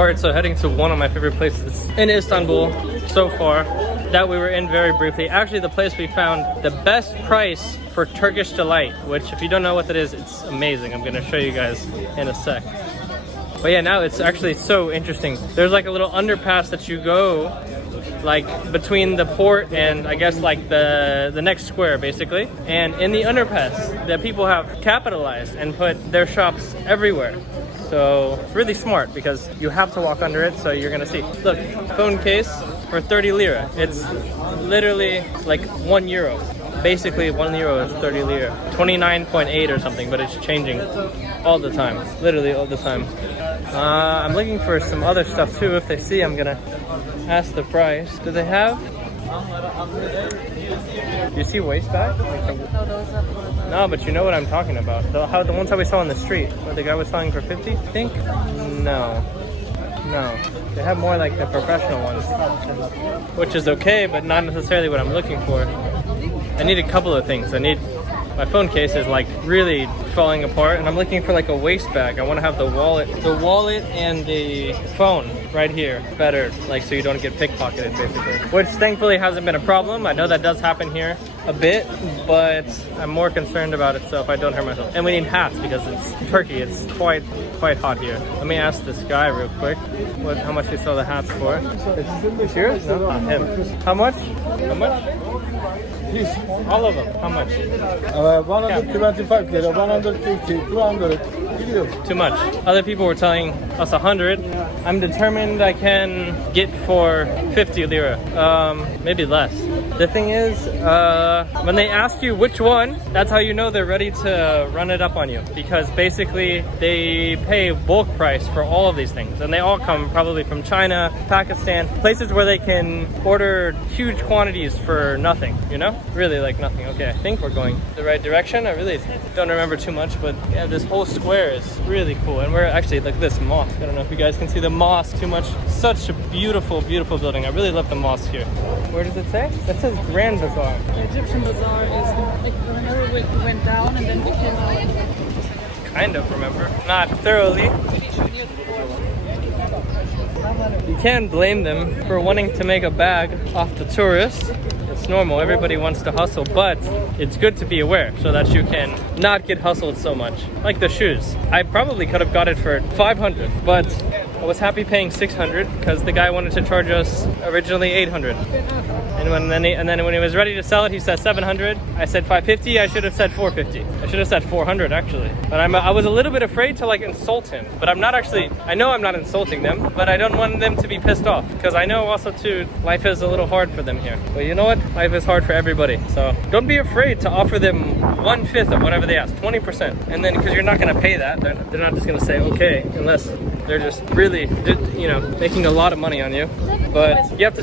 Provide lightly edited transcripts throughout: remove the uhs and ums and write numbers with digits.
Alright, so heading to one of my favorite places in Istanbul so far that we were in very briefly. Actually, the place we found the best price for Turkish delight, which if you don't know what that is, it's amazing. I'm gonna show you guys in a sec. But yeah, now it's actually so interesting. There's like a little underpass that you go like between the port and I guess like the next square basically. And in the underpass, the people have capitalized and put their shops everywhere. So it's really smart because you have to walk under it, so you're gonna see. Look, phone case for 30 lira. It's literally like €1. Basically, €1 is 30 lira. 29.8 or something, but it's changing all the time. Literally all the time. I'm looking for some other stuff too. If they see, I'm gonna ask the price. Do they have? Do you see waist bag? No, those are for the... No, but you know what I'm talking about. The ones that we saw on the street, where the guy was selling for 50, I think? No. No. They have more like the professional ones, which is okay, but not necessarily what I'm looking for. I need a couple of things. My phone case is like really falling apart, and I'm looking for like a waist bag. I want to have the wallet and the phone right here better, like so you don't get pickpocketed basically, which thankfully hasn't been a problem. I know that does happen here a bit, but I'm more concerned about it so if I don't hurt myself. And we need hats because it's Turkey. It's quite hot here. Let me ask this guy real quick how much he sell the hats for. It's yours? No, not him. How much? How much? Please. All of them. How much? 125 lira, 150, 200. Too much. Other people were telling us 100. I'm determined I can get for 50 lira. Maybe less. The thing is, when they ask you which one, that's how you know they're ready to run it up on you. Because basically, they pay bulk price for all of these things. And they all come probably from China, Pakistan, places where they can order huge quantities for nothing, you know? Really like nothing. Okay, I think we're going the right direction. I really don't remember too much, but yeah, this whole square is really cool. And we're actually like this mosque. I don't know if you guys can see the mosque too much. Such a beautiful, beautiful building. I really love the mosque here. Where does it say? It says Grand Bazaar. The Egyptian bazaar is like whenever we went down and then we came out. Kind of remember. Not thoroughly. You can't blame them for wanting to make a bag off the tourists. It's normal, everybody wants to hustle, but it's good to be aware so that you can not get hustled so much. Like the shoes. I probably could have got it for 500, but I was happy paying 600 because the guy wanted to charge us originally 800. And then when he was ready to sell it, he said 700. I said 550. I should have said 450. I should have said 400 actually. But I was a little bit afraid to like insult him. But I'm not actually, I know I'm not insulting them, but I don't want them to be pissed off because I know also too, life is a little hard for them here. But you know what? Life is hard for everybody. So don't be afraid to offer them 1/5 of whatever they ask, 20%. And then because you're not going to pay that, they're not just going to say okay, unless they're just really, you know, making a lot of money on you. But you have to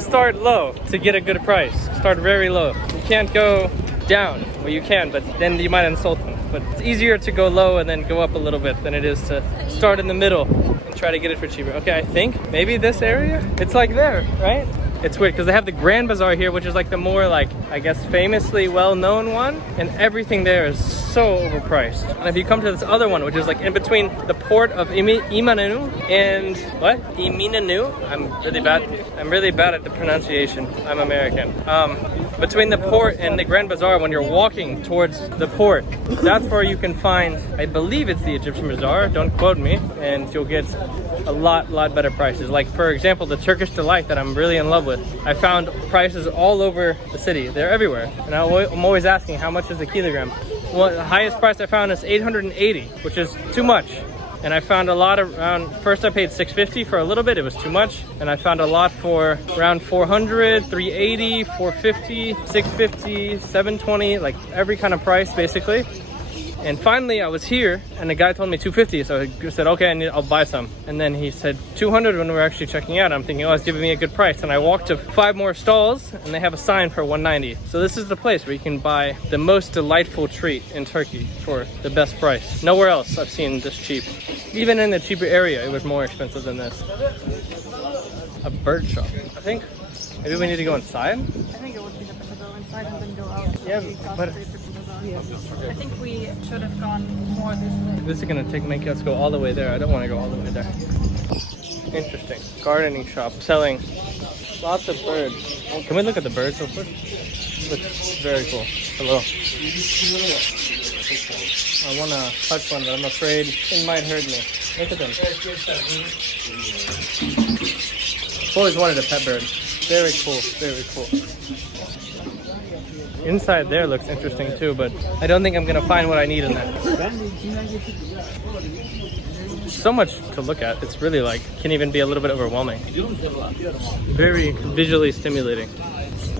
start low to get a good price. Start very low. You can't go down. Well, you can, but then you might insult them. But it's easier to go low and then go up a little bit than it is to start in the middle and try to get it for cheaper. Okay, I think maybe this area, it's like there, right? It's weird because they have the Grand Bazaar here, which is like the more like, I guess, famously well-known one. And everything there is so overpriced. And if you come to this other one, which is like in between the port of Imananu and what? Iminanu? I'm really bad at the pronunciation. I'm American. Between the port and the Grand Bazaar, when you're walking towards the port, that's where you can find, I believe it's the Egyptian Bazaar, don't quote me, and you'll get a lot better prices. Like for example, the Turkish delight that I'm really in love with. I found prices all over the city. They're everywhere. And I'm always asking, how much is a kilogram? Well, the highest price I found is 880, which is too much. And I found a lot around, first I paid 650 for a little bit, it was too much. And I found a lot for around 400, 380, 450, 650, 720, like every kind of price basically. And finally I was here and the guy told me 250, so I said okay, I'll buy some. And then he said 200 when we were actually checking out. I'm thinking, oh, it's giving me a good price. And I walked to 5 more stalls and they have a sign for 190. So this is the place where you can buy the most delightful treat in Turkey for the best price. Nowhere else I've seen this cheap. Even in the cheaper area, it was more expensive than this. A bird shop, I think. Maybe we need to go inside? I think it would be better to go inside and then go out. Yeah, but I think we should have gone more this way. this is gonna make us go all the way there. I don't want to go all the way there. Interesting. Gardening shop selling lots of birds. Can we look at the birds real quick? Looks very cool. Hello. I want to touch one, but I'm afraid it might hurt me. Look at them. I've always wanted a pet bird. Very cool, very cool. Inside there looks interesting too, but I don't think I'm gonna find what I need in there. So much to look at. It's really like, can even be a little bit overwhelming. Very visually stimulating.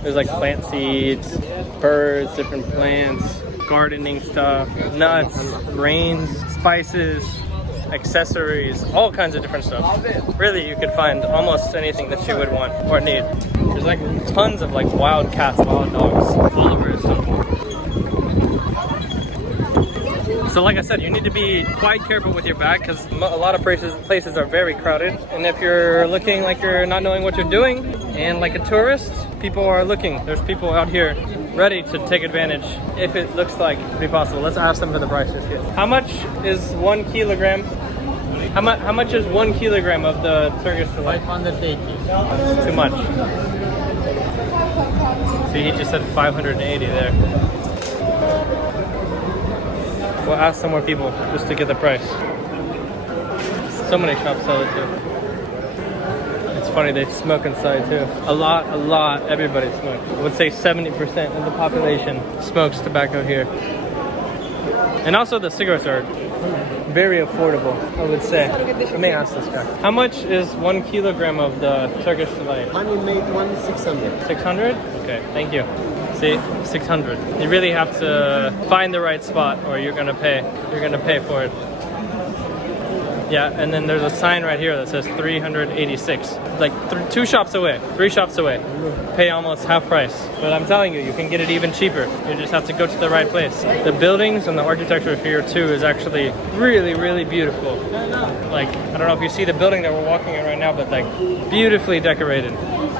There's like plant seeds, birds, different plants, gardening stuff, nuts, grains, spices, accessories, all kinds of different stuff. Really, you could find almost anything that you would want or need. There's like tons of like wild cats, wild dogs all over Istanbul. So like I said, you need to be quite careful with your bag because a lot of places are very crowded. And if you're looking like you're not knowing what you're doing and like a tourist, people are looking. There's people out here ready to take advantage if it looks like it could be possible. Let's ask them for the prices here. How much is 1 kilogram? How much is 1 kilogram of the Turkish delight? 580. That's too much. See, he just said 580 there. We'll ask some more people just to get the price. So many shops sell it too. It's funny, they smoke inside too. A lot, everybody smokes. I would say 70% of the population smokes tobacco here. And also the cigarettes are very affordable, I would say. Let me ask this guy. How much is 1 kilogram of the Turkish delight? Honey made one 600. 600? Okay, thank you. See, 600. You really have to find the right spot or you're gonna pay. You're gonna pay for it. Yeah, and then there's a sign right here that says 386. Like 2 shops away, 3 shops away. Pay almost half price. But I'm telling you, you can get it even cheaper. You just have to go to the right place. The buildings and the architecture here too is actually really, really beautiful. Like, I don't know if you see the building that we're walking in right now, but like beautifully decorated.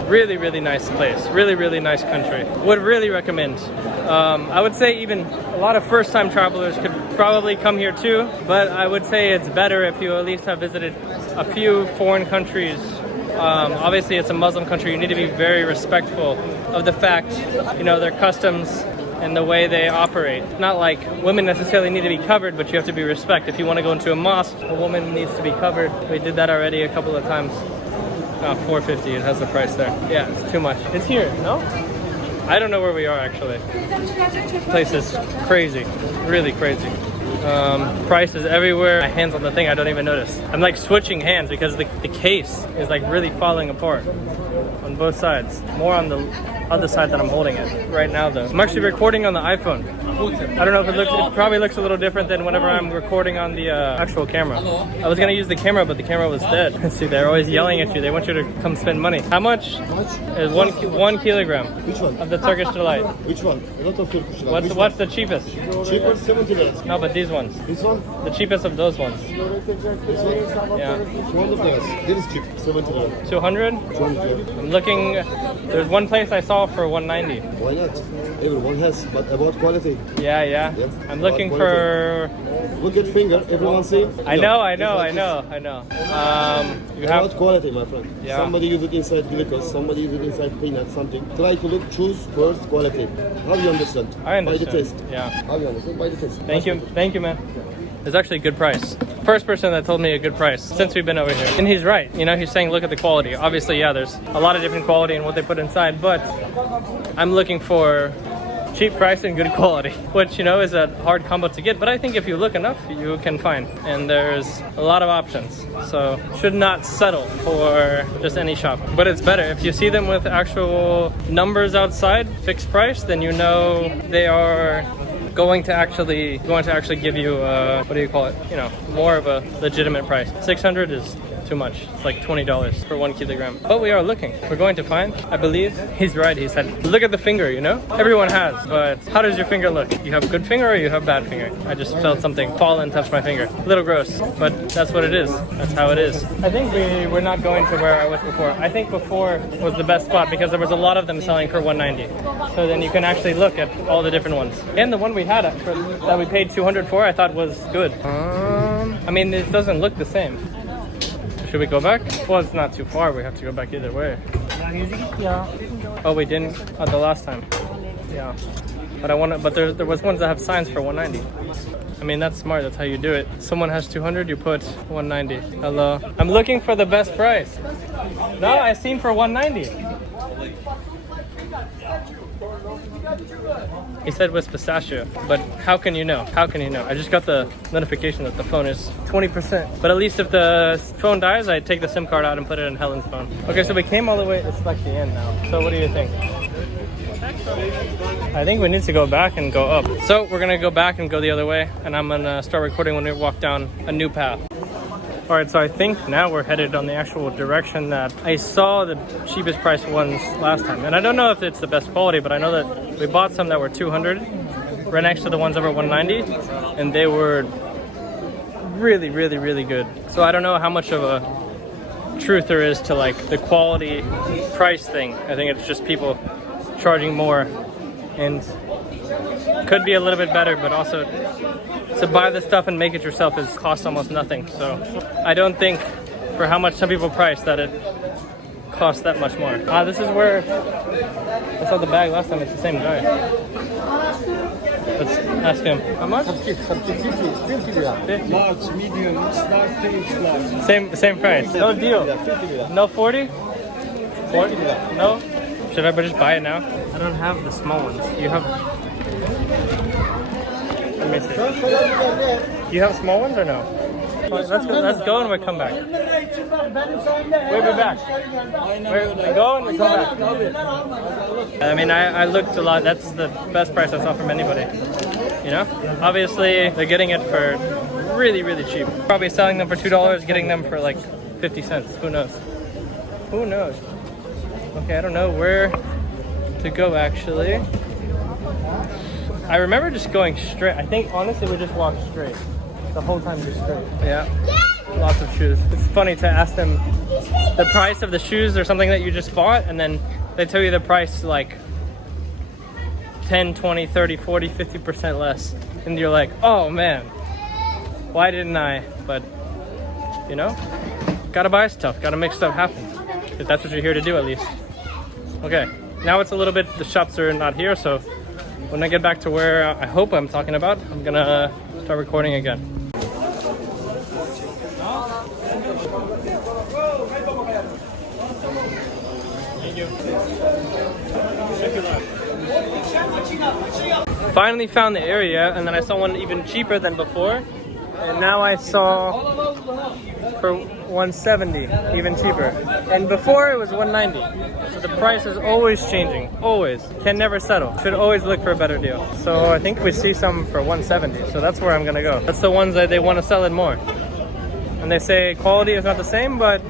Really, really nice place. Really, really nice country. Would really recommend. I would say even a lot of first-time travelers could probably come here too, but I would say it's better if you at least have visited a few foreign countries. Obviously, it's a Muslim country. You need to be very respectful of the fact, you know, their customs and the way they operate. Not like women necessarily need to be covered, but you have to be respect. If you want to go into a mosque, a woman needs to be covered. We did that already a couple of times. $4.50, it has the price there. Yeah, it's too much. It's here, no? I don't know where we are actually. This place is crazy, really crazy. Prices everywhere. My hand's on the thing, I don't even notice. I'm like switching hands because the case is like really falling apart on both sides. More on the other side that I'm holding it right now though. I'm actually recording on the iPhone. I don't know if it probably looks a little different than whenever I'm recording on the actual camera. I was gonna use the camera, but the camera was dead. See, they're always yelling at you. They want you to come spend money. How much is 1 kilogram? Which one? Of the Turkish delight. Which one? A lot of Turkish delight. What's the cheapest? Cheapest, 70 dollars. No, but these ones. This one? The cheapest of those ones. This one? Yeah. 200 dollars. This is cheap. 70 dollars. 200? 200. I'm looking. There's one place I saw for 190. Why not? Everyone has, but about quality. Yeah. Yes. I'm looking for. Look at finger. Everyone see? I know. You About have. quality, my friend. Yeah. Somebody use it inside glucose, somebody use it inside peanut, something. Try to look, choose first quality. How do you understand? I understand. By the taste. Yeah. How do you understand? By the taste. Thank you, man. It's actually a good price. First person that told me a good price since we've been over here. And he's right. You know, he's saying look at the quality. Obviously, yeah, there's a lot of different quality in what they put inside, but I'm looking for cheap price and good quality, which, you know, is a hard combo to get, but I think if you look enough, you can find. And there's a lot of options, so should not settle for just any shop. But it's better if you see them with actual numbers outside, fixed price, then you know they are going to actually give you what do you call it, you know, more of a legitimate price. 600 is too much. It's like $20 for 1 kilogram. But we are looking. We're going to find, I believe, he's right. He said, look at the finger, you know? Everyone has, but how does your finger look? You have good finger or you have bad finger? I just felt something fall and touch my finger. A little gross, but that's what it is. That's how it is. I think we're not going to where I was before. I think before was the best spot because there was a lot of them selling for 190. So then you can actually look at all the different ones. And the one we had that we paid 200 for, I thought was good. I mean, it doesn't look the same. Should we go back? Well, it's not too far. We have to go back either way. Oh, we didn't the last time. Yeah. But I want to. But there was ones that have signs for 190. I mean, that's smart. That's how you do it. Someone has 200, you put 190. Hello. I'm looking for the best price. No, I seen for 190. He said it was pistachio, but how can you know? How can you know? I just got the notification that the phone is 20%. But at least if the phone dies, I take the SIM card out and put it in Helen's phone. Okay, so we came all the way. It's like the end now. So what do you think? I think we need to go back and go up. So we're gonna go back and go the other way, and I'm gonna start recording when we walk down a new path. All right, so I think now we're headed on the actual direction that I saw the cheapest price ones last time. And I don't know if it's the best quality, but I know that we bought some that were 200 right next to the ones that were 190, and they were really, really, really good. So I don't know how much of a truth there is to like the quality price thing. I think it's just people charging more, and could be a little bit better, but also to buy the stuff and make it yourself is cost almost nothing. So I don't think for how much some people price that it costs that much more. This is where I saw the bag last time. It's the same guy. Let's ask him. How much? 50. Large, medium, large. Same price. No deal. No 40? 40? No? Should I just buy it now? I don't have the small ones. You have... Let me see. You have small ones or no? Let's go and we come back. We'll be back. We go and we come back. I mean, I looked a lot. That's the best price I saw from anybody. You know? Obviously, they're getting it for really, really cheap. Probably selling them for $2, getting them for like 50 cents. Who knows? Who knows? Okay, I don't know where to go actually. I remember just going straight. I think honestly we just walked straight. The whole time just straight. Yeah. Lots of shoes. It's funny to ask them the price of the shoes or something that you just bought, and then they tell you the price like 10, 20, 30, 40, 50% less. And you're like, oh man, why didn't I? But you know, gotta buy stuff, gotta make stuff happen. If that's what you're here to do, at least. Okay, now it's a little bit, the shops are not here, so when I get back to where I hope I'm talking about, I'm gonna start recording again. Thank you. Finally found the area, and then I saw one even cheaper than before, and now I saw for 170, even cheaper. And before it was 190. So the price is always changing, always. Can never settle. Should always look for a better deal. So I think we see some for 170. So that's where I'm gonna go. That's the ones that they want to sell it more. And they say quality is not the same, but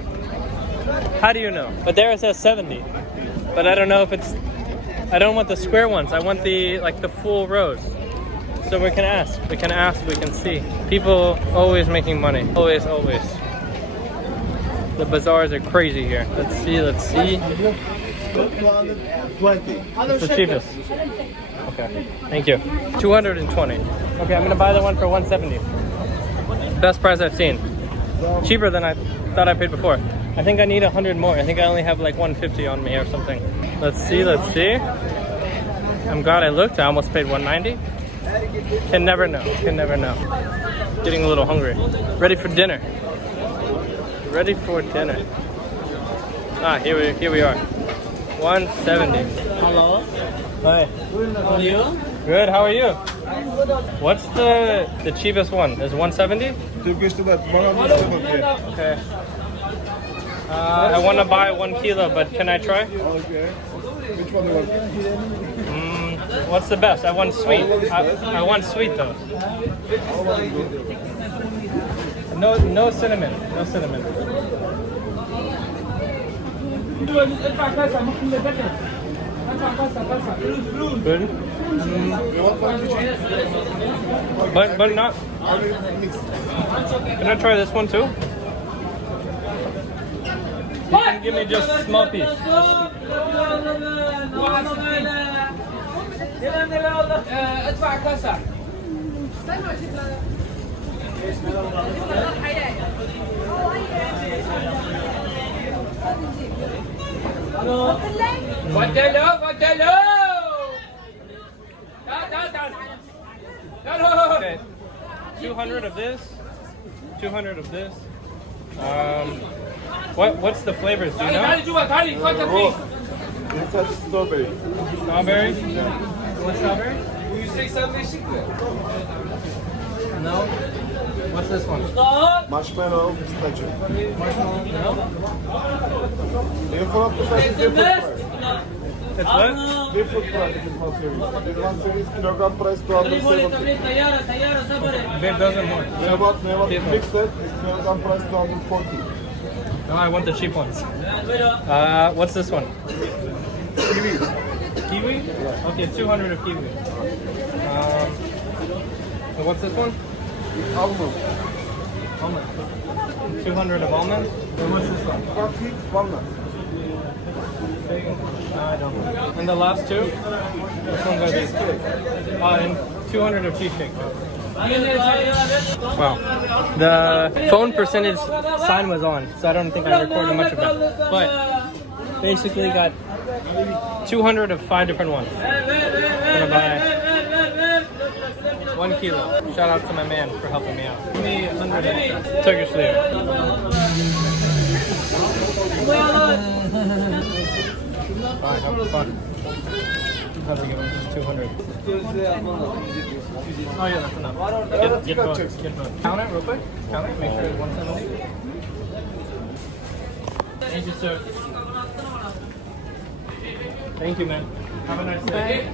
how do you know? But there it says 70. But I don't know if it's, I don't want the square ones. I want the, like the full rows. So we can ask, we can see. People always making money, always, always. The bazaars are crazy here. Let's see. It's the cheapest. Okay, thank you. 220. Okay, I'm gonna buy the one for 170. Best price I've seen. Cheaper than I thought I paid before. I think I need 100 more. I think I only have like 150 on me or something. Let's see. I'm glad I looked. I almost paid 190. Can never know. Getting a little hungry. Ready for dinner. Ah, here we are. 170. Hello. Hi. How are you? Good. How are you? What's the cheapest one? Is 170? Turkish tomat. Okay. I want to buy 1 kilo, but can I try? Okay. Which one do you want? What's the best? I want sweet. I want sweet though. No cinnamon. No cinnamon. Good. But not. Can I try this one too? You can give me just a small piece. Okay. 200 of this. 200 of this. What's the flavors? Do you know? Rose. Inside strawberry. Strawberry? What strawberry? No. What's this one? Marshmallow, pistachio. Marshmallow? No. Different price, different price. It's what? Different price, different series. One series kilogram price 270. It doesn't work. Never mixed it, kilogram price 240. No, I want the cheap ones. What's this one? Kiwi. Kiwi? Okay, 200 of kiwi. And what's this one? Almond. Almond. 200 of almond. And what's this one? Coffee, walnut. I don't know. And the last two? Which ones are these? And 200 of cheesecake. Wow. The phone percentage sign was on, so I don't think I recorded much of that. But basically got 200 of 5 different ones. I'm gonna buy 1 kilo. Shout out to my man for helping me out. Give me 100 extra. Turkish lira. Alright, have fun. How do we give him just 200? Oh yeah, that's enough. Get going. Count it real quick. Count it. Make sure it's 170. Thank you, sir. Thank you, man. Have a nice day.